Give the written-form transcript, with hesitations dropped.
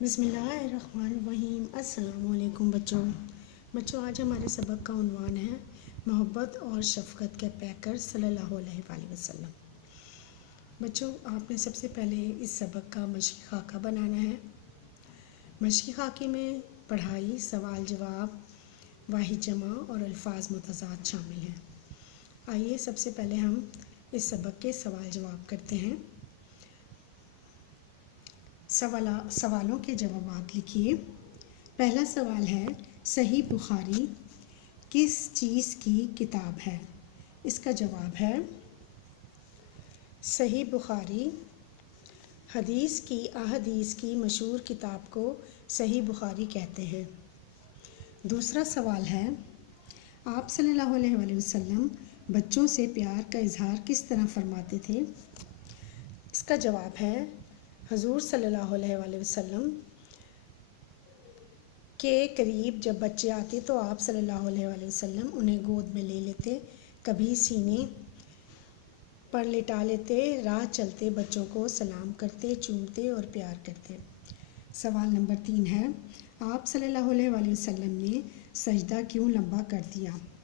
بسم اللہ الرحمن الرحیم۔ السلام علیکم بچوں آج ہمارے سبق کا عنوان ہے محبت اور شفقت کے پیکر صلی اللہ علیہ وآلہ وسلم۔ بچوں آپ نے سب سے پہلے اس سبق کا مشقی خاکہ بنانا ہے۔ مشقی خاکے میں پڑھائی، سوال جواب، واحد جمع اور الفاظ متضاد شامل ہیں۔ آئیے سب سے پہلے ہم اس سبق کے سوال جواب کرتے ہیں۔ سوالوں کے جوابات لکھیے۔ پہلا سوال ہے، صحیح بخاری کس چیز کی کتاب ہے؟ اس کا جواب ہے، صحیح بخاری حدیث کی احادیث کی مشہور کتاب کو صحیح بخاری کہتے ہیں۔ دوسرا سوال ہے، آپ صلی اللہ علیہ وآلہ وسلم بچوں سے پیار کا اظہار کس طرح فرماتے تھے؟ اس کا جواب ہے، حضور صلی اللہ علیہ وآلہ وسلم کے قریب جب بچے آتے تو آپ صلی اللہ علیہ وآلہ وسلم انہیں گود میں لے لیتے، کبھی سینے پر لٹا لیتے، راہ چلتے بچوں کو سلام کرتے، چومتے اور پیار کرتے۔ سوال نمبر 3 ہے، آپ صلی اللہ علیہ وآلہ وسلم نے سجدہ کیوں لمبا کر دیا؟